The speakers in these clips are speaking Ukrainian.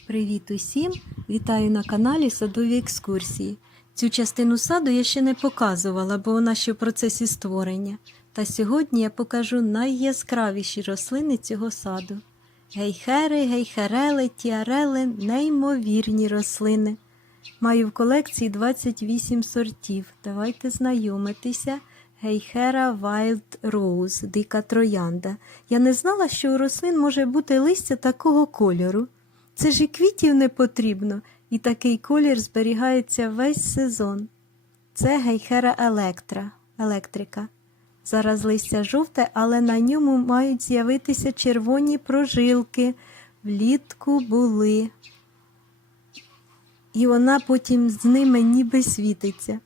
Привіт усім! Вітаю на каналі Садові екскурсії. Цю частину саду я ще не показувала, бо вона ще в процесі створення. Та сьогодні я покажу найяскравіші рослини цього саду. Гейхери, гейхерели, тіарели неймовірні рослини. Маю в колекції 28 сортів. Давайте знайомитися. Гейхера Wild Rose, дика троянда. Я не знала, що у рослин може бути листя такого кольору. Це ж і квітів не потрібно, і такий колір зберігається весь сезон. Це гейхера електра, електрика. Зараз листя жовте, але на ньому мають з'явитися червоні прожилки. Влітку були. І вона потім з ними ніби світиться.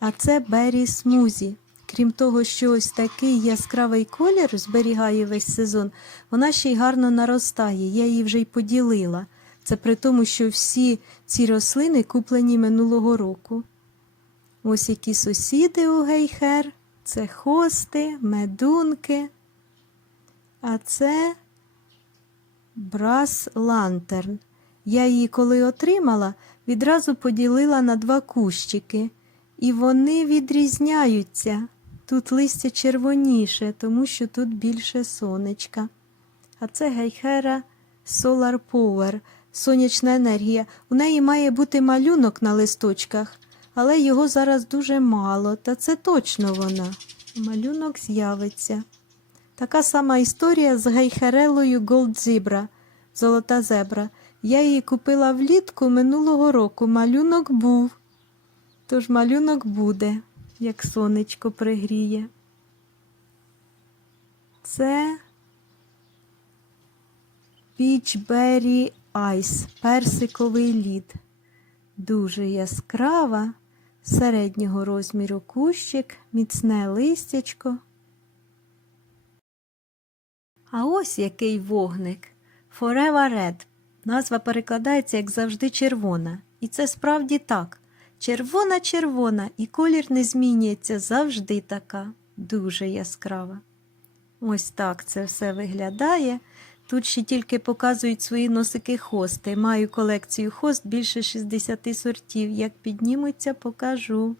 А це бері смузі. Крім того, що ось такий яскравий колір зберігає весь сезон, вона ще й гарно наростає. Я її вже й поділила. Це при тому, що всі ці рослини куплені минулого року. Ось які сусіди у гейхер. Це хости, медунки. А це брас лантерн. Я її, коли отримала, відразу поділила на два кущики. І вони відрізняються. Тут листя червоніше, тому що тут більше сонечка. А це гейхера Solar Power, сонячна енергія. У неї має бути малюнок на листочках, але його зараз дуже мало, та це точно вона. Малюнок з'явиться. Така сама історія з Gold Zebra, золота зебра. Я її купила влітку минулого року. Малюнок був. Тож малюнок буде, як сонечко пригріє. Це Пічбері Айс, персиковий лід. Дуже яскрава, середнього розміру кущик, міцне листячко. А ось який вогник. Forever Red. Назва перекладається, як завжди, червона. І це справді так. Червона-червона, і колір не змінюється завжди така, дуже яскрава. Ось так це все виглядає. Тут ще тільки показують свої носики хости. Маю колекцію хост більше 60 сортів. Як піднімуться, покажу.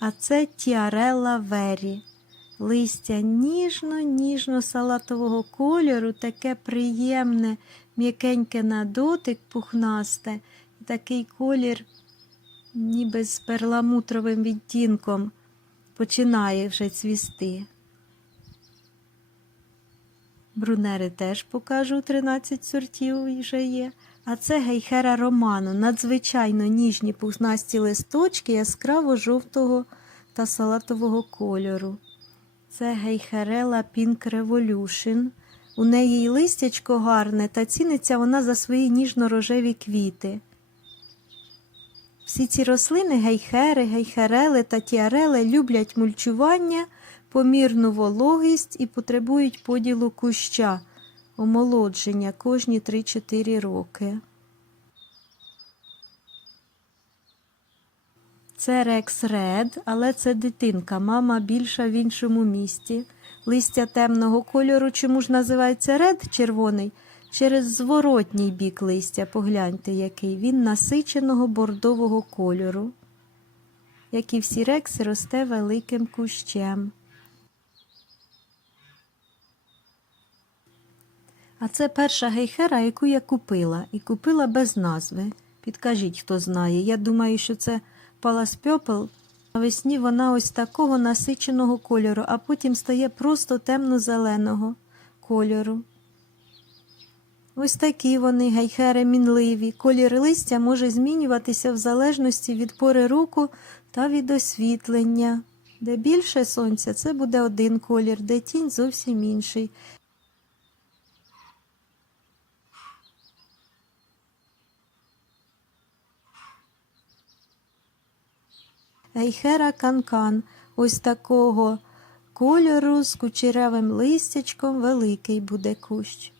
А це тіарелла вері. Листя ніжно-ніжно-салатового кольору, таке приємне, м'якеньке на дотик, пухнасте, такий колір, ніби з перламутровим відтінком, починає вже цвісти. Брунери теж покажу 13 сортів вже є. А це гейхера роману, надзвичайно ніжні пухнасті листочки яскраво жовтого та салатового кольору. Це гейхерела Pink Revolution. У неї й листячко гарне, та ціниться вона за свої ніжно-рожеві квіти. Всі ці рослини гейхери, гейхерели та тіарели люблять мульчування, помірну вологість і потребують поділу куща, омолодження кожні 3-4 роки. Це Рекс Ред, але це дитинка, мама більша в іншому місті. Листя темного кольору чому ж називається ред червоний? Через зворотній бік листя, погляньте, який він насиченого бордового кольору. Як і всі рекси, росте великим кущем. А це перша гейхера, яку я купила, і купила без назви. Підкажіть, хто знає. Я думаю, що це Палас Пьопел. Навесні вона ось такого насиченого кольору, а потім стає просто темно-зеленого кольору. Ось такі вони, гейхери мінливі. Колір листя може змінюватися в залежності від пори року та від освітлення. Де більше сонця, це буде один колір, де тінь зовсім інший. Ейхера канкан, ось такого кольору з кучерявим листячком великий буде кущ.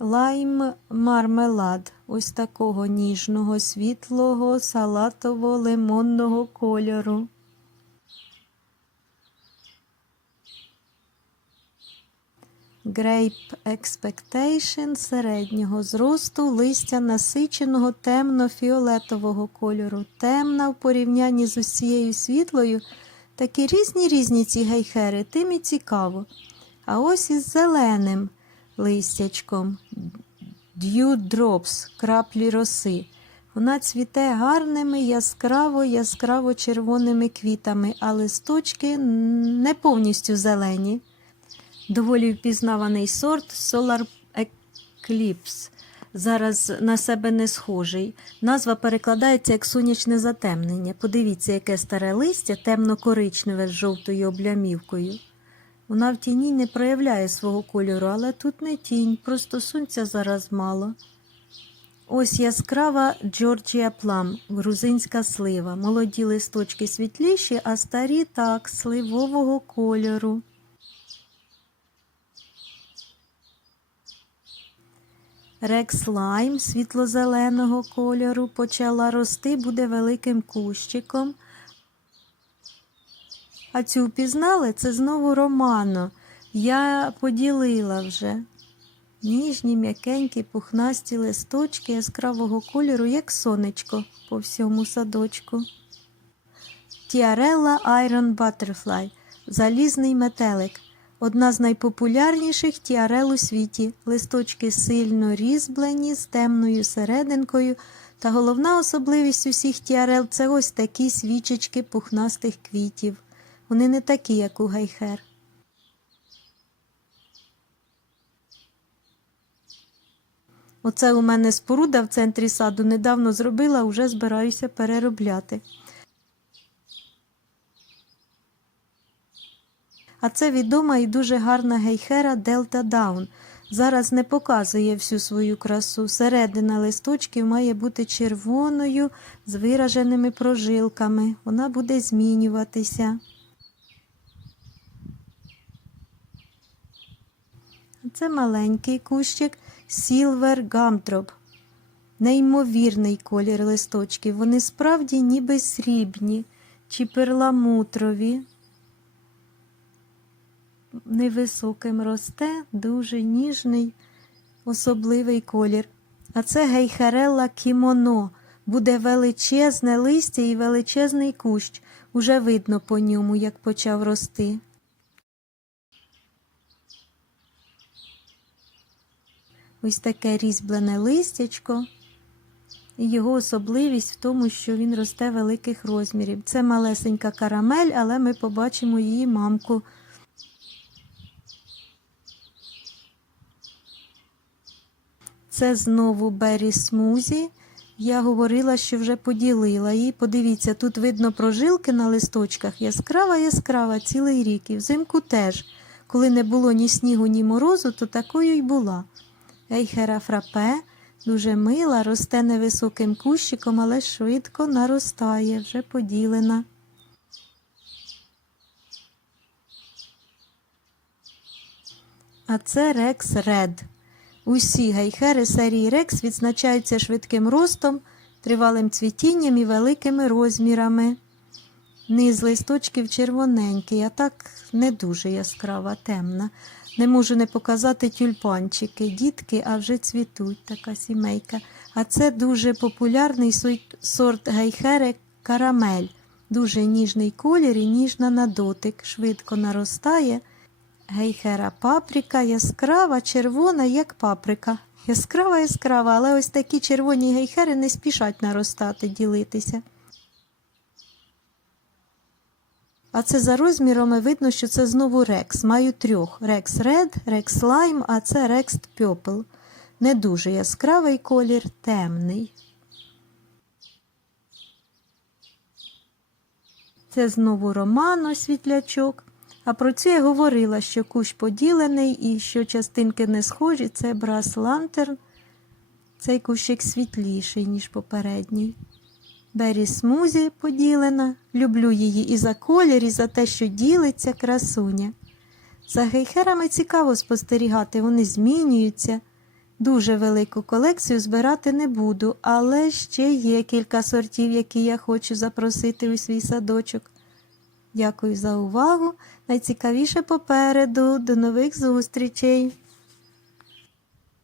Лайм мармелад, ось такого ніжного, світлого, салатово-лимонного кольору. Grape Expectation середнього зросту, листя насиченого темно-фіолетового кольору. Темна в порівнянні з усією світлою. Такі різні різні ці гейхери, тим і цікаво. А ось із зеленим листячком. Dew Drops, краплі роси. Вона цвіте гарними, яскраво, яскраво червоними квітами, а листочки не повністю зелені. Доволі впізнаваний сорт Solar Eclipse. Зараз на себе не схожий. Назва перекладається як сонячне затемнення. Подивіться, яке старе листя, темно-коричневе з жовтою облямівкою. Вона в тіні не проявляє свого кольору, але тут не тінь, просто сонця зараз мало. Ось яскрава Georgia Plum, грузинська слива. Молоді листочки світліші, а старі так, сливового кольору. Рекс Лайм світло-зеленого кольору почала рости, буде великим кущиком. А цю впізнали? Це знову Романо. Я поділила вже. Ніжні, м'якенькі, пухнасті листочки яскравого кольору, як сонечко по всьому садочку. Тіарелла Iron Butterfly залізний метелик. Одна з найпопулярніших тіарел у світі. Листочки сильно різьблені з темною серединкою. Та головна особливість усіх тіарел це ось такі свічечки пухнастих квітів. Вони не такі, як у гайхер. Оце у мене споруда в центрі саду недавно зробила, уже збираюся переробляти. А це відома і дуже гарна гейхера Delta Down. Зараз не показує всю свою красу. Середина листочків має бути червоною з вираженими прожилками. Вона буде змінюватися. Це маленький кущик Silver Gumdrop. Неймовірний колір листочків. Вони справді ніби срібні чи перламутрові. Невисоким росте, дуже ніжний, особливий колір. А це гейхерелла кімоно. Буде величезне листя і величезний кущ. Уже видно по ньому, як почав рости. Ось таке різьблене листячко. І його особливість в тому, що він росте великих розмірів. Це малесенька карамель, але ми побачимо її мамку. Це знову Бері Смузі. Я говорила, що вже поділила її. Подивіться, тут видно прожилки на листочках. Яскрава, яскрава, цілий рік. І взимку теж. Коли не було ні снігу, ні морозу, то такою й була. Ейхера фрапе дуже мила, росте невисоким кущиком, але швидко наростає, вже поділена. А це Рекс Ред. Усі гейхери серії Рекс відзначаються швидким ростом, тривалим цвітінням і великими розмірами. Низ листочків червоненький, а так не дуже яскрава, темна. Не можу не показати тюльпанчики. Дітки, а вже цвітуть, така сімейка. А це дуже популярний сорт гейхери карамель. Дуже ніжний колір і ніжна на дотик, швидко наростає. Гейхера паприка яскрава, червона, як паприка. Яскрава, яскрава, але ось такі червоні гейхери не спішать наростати, ділитися. А це за розмірами видно, що це знову рекс. Маю трьох: рекс Ред, рекс Лайм, а це рекс Пьопл. Не дуже яскравий колір, темний. Це знову романо світлячок. А про це я говорила, що кущ поділений і що частинки не схожі. Це брас лантерн. Цей кущик світліший, ніж попередній. Бері смузі поділена. Люблю її і за колір, і за те, що ділиться красуня. За гейхерами цікаво спостерігати, вони змінюються. Дуже велику колекцію збирати не буду, але ще є кілька сортів, які я хочу запросити у свій садочок. Дякую за увагу. Найцікавіше попереду. До нових зустрічей!